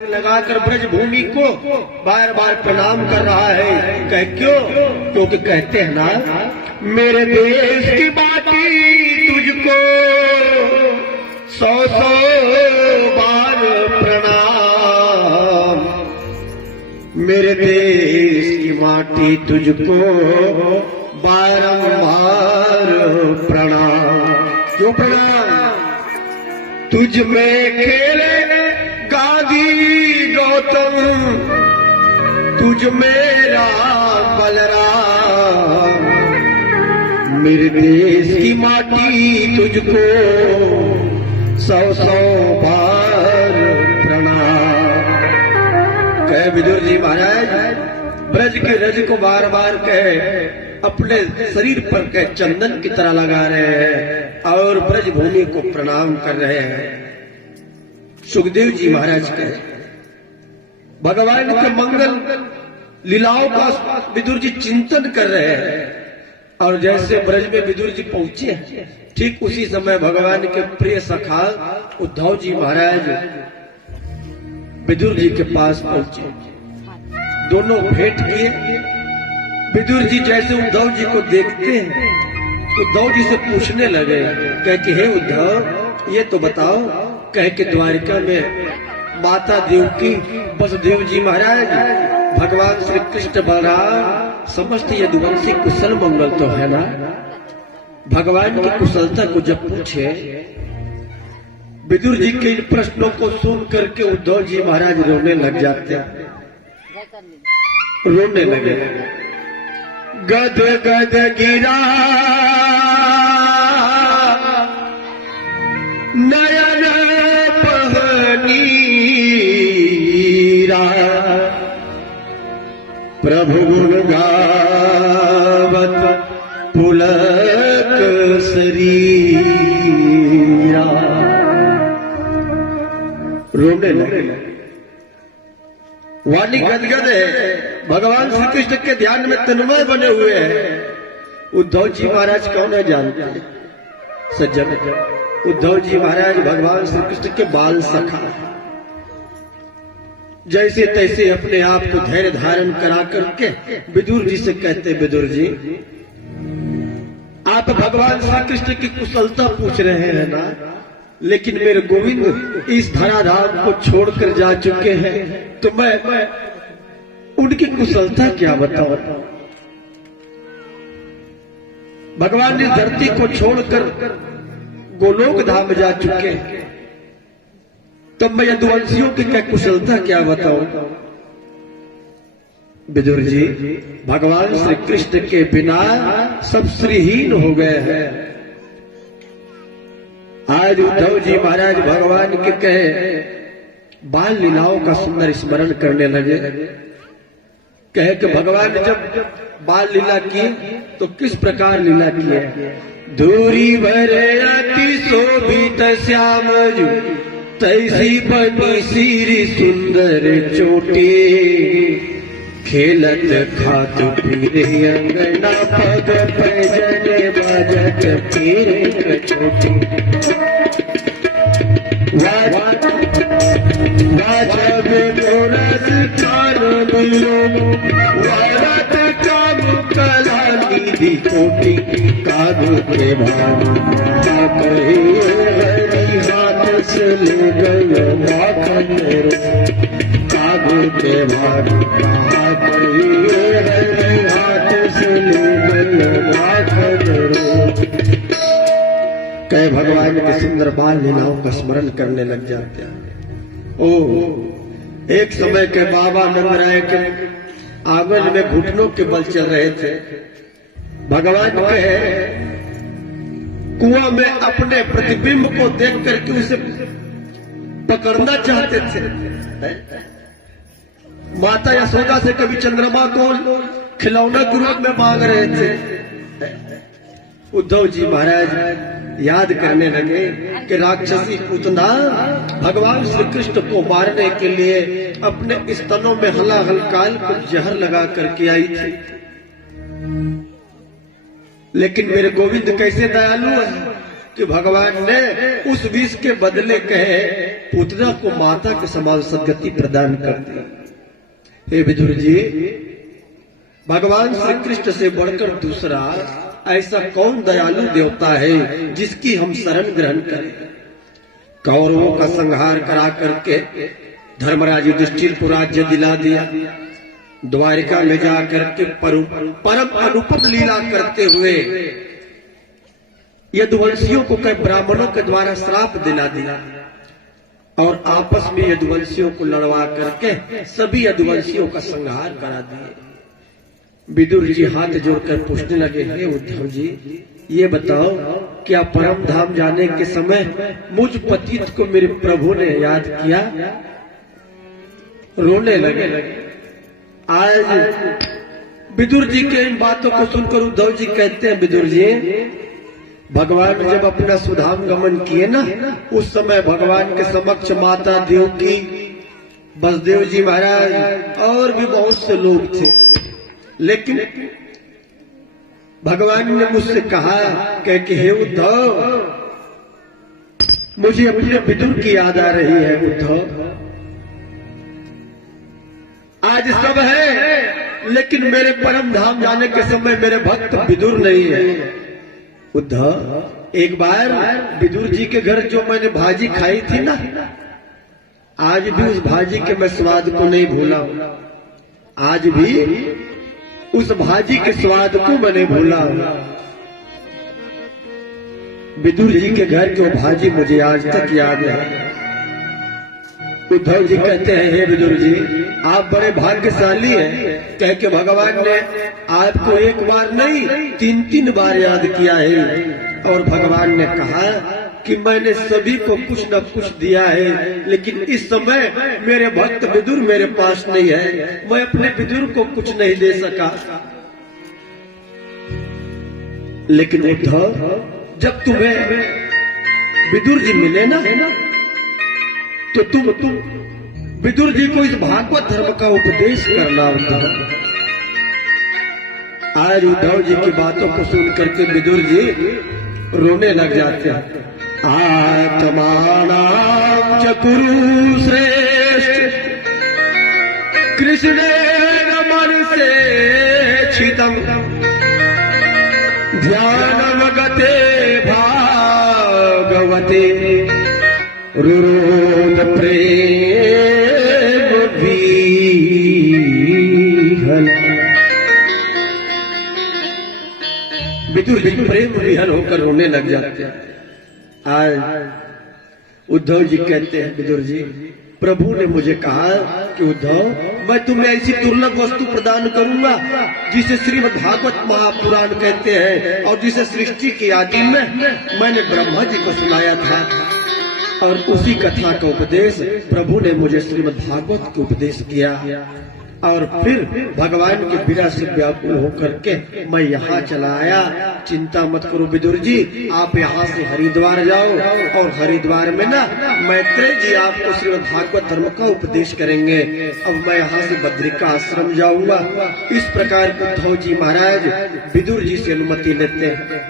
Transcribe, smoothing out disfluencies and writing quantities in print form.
लगाकर ब्रज भूमि को बार बार प्रणाम कर रहा है। कह क्यों? क्योंकि कहते हैं ना, मेरे देश की माटी तुझको सौ सौ बार प्रणाम, मेरे देश की माटी तुझको बारंबार प्रणाम। क्यों प्रणाम? तुझ में खेले गांधी गौतम, तुझ मेरा बलराम, मेरे देश की माटी तुझको सौ सौ बार प्रणाम। कहे विदुर जी महाराज, ब्रज के रज को बार बार कहे अपने शरीर पर कहे चंदन की तरह लगा रहे हैं और ब्रज भूमि को प्रणाम कर रहे हैं। सुखदेव जी महाराज कहे भगवान के मंगल लीलाओं का विदुर जी चिंतन कर रहे हैं और जैसे ब्रज में विदुर जी पहुंचे ठीक उसी समय भगवान के प्रिय सखा उद्धव जी महाराज विदुर जी के पास पहुंचे। दोनों भेंट किए। विदुर जी जैसे उद्धव जी को देखते हैं उद्धव जी से पूछने लगे, कह के हे उद्धव ये तो बताओ, कह के द्वारिका में माता देवकी वसुदेव जी महाराज भगवान श्री कृष्ण बलराम समस्त यदुवंशी कुशल मंगल तो है ना। भगवान की कुशलता को जब पूछे विदुर जी के इन प्रश्नों को सुन करके उद्धव जी महाराज रोने लग जाते हैं। रोने लगे। गद गद गिरा नयन पहनीरा, प्रभु गुण गावत पुलक शरीरा। रोने लगे। वाणी गदगद है। भगवान श्री कृष्ण के ध्यान में तन्मय बने हुए हैं। उद्धव जी महाराज कौन है जानते हैं? सज्जन, उद्धव जी महाराज भगवान श्री कृष्ण के बाल सखा। जैसे तैसे अपने आप को धैर्य धारण करा करके विदुर जी से कहते, विदुर जी आप भगवान श्री कृष्ण की कुशलता पूछ रहे हैं ना, लेकिन मेरे गोविंद इस धराधाम को छोड़कर जा चुके हैं, तो मैं उनकी कुशलता क्या बताऊं? भगवान इस धरती को छोड़कर गोलोक धाम जा चुके हैं, तब मैं यदुवंशियों की क्या कुशलता क्या बताऊं? विदुर जी भगवान श्री कृष्ण के बिना सब श्रीहीन हो गए हैं। आज उद्धव जी महाराज भगवान के कहे बाल लीलाओं का सुंदर स्मरण करने लगे। कहे कि भगवान ने जब बाल लीला की तो किस प्रकार लीला की है? दूरी भरे अति शोभित श्याम जू, तैसी बनी सिरी सुंदर चोटी, खेलत खात पीरे अंगना पग पैजन बाजत पीरे कचोटी। वाजब मोरस कान मिलो, वारत काम कला निधि कोटि, कादू के भानु हरि हाथ से ले गयो माखन रो, कादू के भानु हरि हाथ से ले गयो माखन रो। कहे भगवान के सुंदर बाल लीलाओं का स्मरण करने लग जाते हैं। एक समय के बाबा नंद राय के आंगन में घुटनों के बल चल रहे थे। भगवान कहे कुआं में अपने प्रतिबिंब को देख करके उसे पकड़ना चाहते थे। माता यशोदा से कभी चंद्रमा को खिलौना के रूप में मांग रहे थे। उद्धव जी महाराज याद करने लगे कि राक्षसी पूतना भगवान श्री कृष्ण को मारने के लिए अपने स्तनों में हलाहल काल को जहर लगा करके आई थी, लेकिन मेरे गोविंद कैसे दयालु है कि भगवान ने उस विष के बदले कहे पुतना को माता के समान सदगति प्रदान कर दी। हे विदुर जी, भगवान श्री कृष्ण से बढ़कर दूसरा ऐसा कौन दयालु देवता है जिसकी हम शरण ग्रहण करें। कौरवों का संहार करा करके धर्मराज युधिष्ठिर को राज्य दिला दिया। द्वारिका में जाकर के परम अनुपम लीला करते हुए यदुवंशियों को कई ब्राह्मणों के द्वारा श्राप दिला दिया और आपस में यदुवंशियों को लड़वा करके सभी यदुवंशियों का संहार करा दिए। विदुर जी हाथ जोड़कर पूछने लगे, हे उद्धव जी, ये बताओ क्या परम धाम जाने के समय मुझ पतित को मेरे प्रभु ने याद किया? रोने लगे। आज विदुर जी के इन बातों को सुनकर उद्धव जी कहते हैं, विदुर जी, भगवान जब अपना सुधाम गमन किए ना, उस समय भगवान के समक्ष माता देवकी, बसदेव जी महाराज और भी बहुत से लोग थे, लेकिन भगवान ने मुझसे कहा कि हे उद्धव, मुझे अपने विदुर की याद आ रही है। उद्धव, आज सब है लेकिन मेरे परम धाम जाने के समय मेरे भक्त विदुर नहीं है। उद्धव, एक बार विदुर जी के घर जो मैंने भाजी खाई थी ना, आज भी उस भाजी के मैं स्वाद को नहीं भूला हूं। आज भी उस भाजी के स्वाद को मैंने भूला। विदुर जी के घर की वो भाजी मुझे आज तक याद है। उद्धव जी कहते हैं, हे विदुर जी, आप बड़े भाग्यशाली हैं, कह के भगवान ने आपको एक बार नहीं 3-3 बार याद किया है। और भगवान ने कहा कि मैंने सभी को कुछ न कुछ दिया है, लेकिन इस समय मेरे भक्त विदुर मेरे पास नहीं है, मैं अपने विदुर को कुछ नहीं दे सका। लेकिन उद्धव, जब तुम्हें विदुर जी मिले ना, तो तुम विदुर जी को इस भागवत धर्म का उपदेश करना। उद्धव, आज उद्धव जी की बातों को सुन करके विदुर जी रोने लग जाते हैं। आत्मानां च कुरु श्रेष्ठ कृष्णेन मनसे छितम् ध्यानमगते भागवते रुरोध प्रेम विहल। विदुर जी प्रेम विहल होकर रोने लग जाते हैं। आज उद्धव जी कहते हैं, विदुर जी, प्रभु ने मुझे कहा कि उद्धव, मैं तुम्हें ऐसी दुर्लभ वस्तु प्रदान करूंगा जिसे श्रीमद् भागवत महापुराण कहते हैं और जिसे सृष्टि की आदि में मैंने ब्रह्मा जी को सुनाया था। और उसी कथा का उपदेश प्रभु ने मुझे श्रीमद् भागवत को उपदेश किया। और फिर भगवान के विरह से व्याकुल होकर के मैं यहाँ चला आया। चिंता मत करो विदुर जी, आप यहाँ से हरिद्वार जाओ और हरिद्वार में ना मैत्रेय जी आपको श्रीमद् भागवत धर्म का उपदेश करेंगे। अब मैं यहाँ से बद्रिका आश्रम जाऊंगा। इस प्रकार उद्धव जी महाराज विदुर जी से अनुमति लेते हैं।